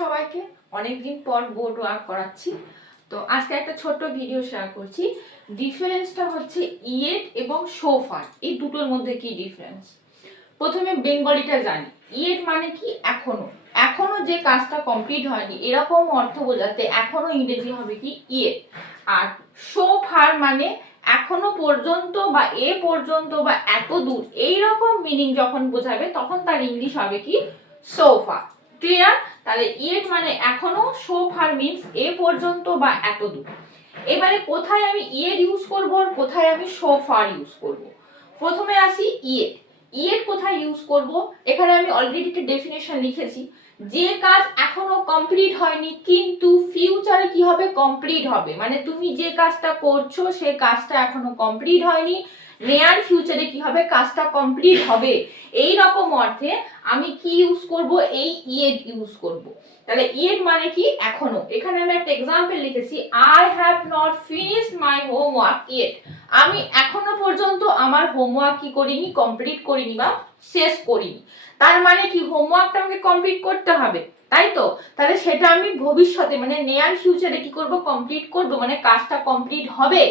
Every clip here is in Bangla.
সবাইকে, অনেকদিন পর বোর্ড ওয়ার্ক করাচ্ছি। তো আজকে একটা ছোট্ট ভিডিও শেয়ার করছি। ডিফারেন্সটা হচ্ছে ইয়েট এবং সো ফার, এই দুটোর মধ্যে কি ডিফারেন্স। প্রথমে বেঙ্গলিটা জানি। ইয়েট মানে কি এখনো, এখনো যে কাজটা কমপ্লিট হয়নি এরকম অর্থ বোঝাতে এখনো ইংরেজি হবে কি ইয়েট। আর সো ফার মানে এখনো পর্যন্ত বা এ পর্যন্ত বা এত দূর, এইরকম মিনিং যখন বোঝাবে তখন তার ইংলিশ হবে কি সো ফার। ক্লিয়ার? তাহলে ইয়েট মানে এখনো, সো ফার মিন্স এ পর্যন্ত বা এত দূর। এবারে কোথায় আমি ইয়েট ইউজ করব আর কোথায় আমি সো ফার ইউজ করব। প্রথমে আসি ইয়েট। ইয়েট কোথায় ইউজ করব, এখানে আমি অলরেডি একটা ডেফিনেশন লিখেছি। যে কাজ এখনো কমপ্লিট হয়নি কিন্তু ফিউচারে কি হবে, কমপ্লিট হবে। মানে তুমি যে কাজটা করছো সে কাজটা এখনো কমপ্লিট হয়নি, নিয়ার ফিউচারে কি হবে, কাজটা কমপ্লিট হবে। এই রকম অর্থে আমি কি ইউজ করব, এই ইয়েট ইউজ করব। তাহলে ইয়েট মানে কি এখনো। এখানে আমি একটা এক্সাম্পল লিখেছি, I have not finished my homework yet. আমি এখনো পর্যন্ত আমার হোমওয়ার্ক কি করিনি, কমপ্লিট করিনি বা শেষ করিনি। তার মানে কি হোমওয়ার্কটা আমাকে কমপ্লিট করতে হবে, তাই তো? তাহলে সেটা আমি ভবিষ্যতে মানে নিয়ার ফিউচারে কি করব, কমপ্লিট করব, মানে কাজটা কমপ্লিট হবে।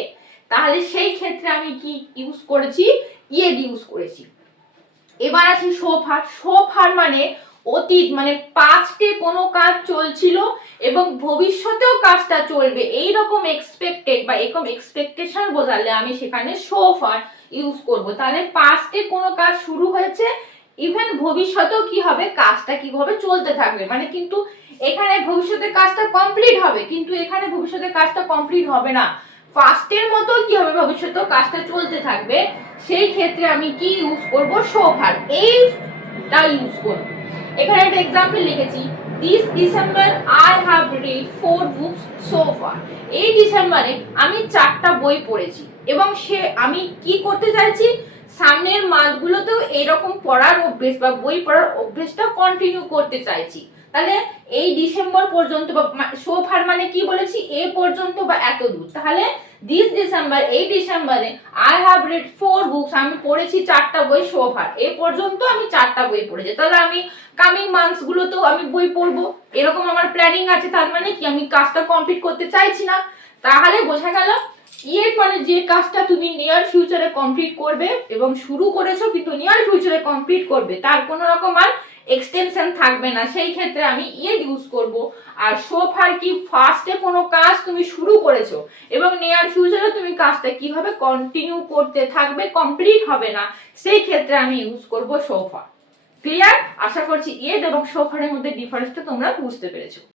তাহলে সেই ক্ষেত্রে আমি কি ইউজ করেছি, ইয়েট ইউজ করেছি। এবার আসি সো ফার। সো ফার মানে অতীত, মানে পাস্টে কোনো কাজ চলছিল এবং ভবিষ্যতেও কাজটা চলবে, এই রকম এক্সপেক্টেড বা এরকম এক্সপেকটেশন বোঝালে আমি সেখানে সো ফার ইউজ করব। তাহলে পাস্টে কোনো কাজ শুরু হয়েছে, ইভেন ভবিষ্যতেও কি হবে, কাজটা কিভাবে চলতে থাকবে। মানে কিন্তু এখানে ভবিষ্যতে কাজটা কমপ্লিট হবে, কিন্তু এখানে ভবিষ্যতে কাজটা কমপ্লিট হবে না, ফার্স্টের মতো কি হবে, ভবিষ্যতেও কাজটা চলতে থাকবে। সেই ক্ষেত্রে আমি কি ইউজ করব, সো ফার, এইটা ইউজ করব। এখানে একটা एग्जांपल লিখেছি, this December I have read 4 books so far. এই ডিসেম্বরে আমি 4টা বই পড়েছি এবং আমি কি করতে চাইছি, সামনের মাসগুলোতেও এরকম পড়ার অভ্যেস বা বই পড়ার অভ্যেসটা কন্টিনিউ করতে চাইছি। তাহলে এই ডিসেম্বর পর্যন্ত বা সো ফার মানে কি বলেছি, এ পর্যন্ত বা এত দূর। তাহলে দিস ডিসেম্বর, এই ডিসেম্বরে আই হ্যাভ রিড 4 বুকস, আমি পড়েছি 4টা বই সো ফার। এ পর্যন্ত আমি 4টা বই পড়েছি। তাহলে আমি কামিং মান্থস গুলোতেও আমি বই পড়বো, এরকম আমার প্ল্যানিং আছে। তার মানে কি আমি কাজটা কমপ্লিট করতে চাইছি না। তাহলে বোঝা গেল ইয়েট মানে যে কাজটা তুমি নিয়ার ফিউচারে কমপ্লিট করবে এবং শুরু করেছো কিন্তু নিয়ার ফিউচারে কমপ্লিট করবে, তার কোনো রকম আর এক্সটেনশন থাকবে না, সেই ক্ষেত্রে আমি ইয়েট ইউজ করব। আর সো ফার কি ফার্স্টে কোনো কাজ তুমি শুরু করেছো এবং নিয়ার ফিউচারে তুমি কাজটা কিভাবে কন্টিনিউ করতে থাকবে, কমপ্লিট হবে না, সেই ক্ষেত্রে আমি ইউজ করব সো ফার। ক্লিয়ার? আশা করছি ইয়েট এবং সো ফারের মধ্যে ডিফারেন্সটা তোমরা বুঝতে পেরেছো।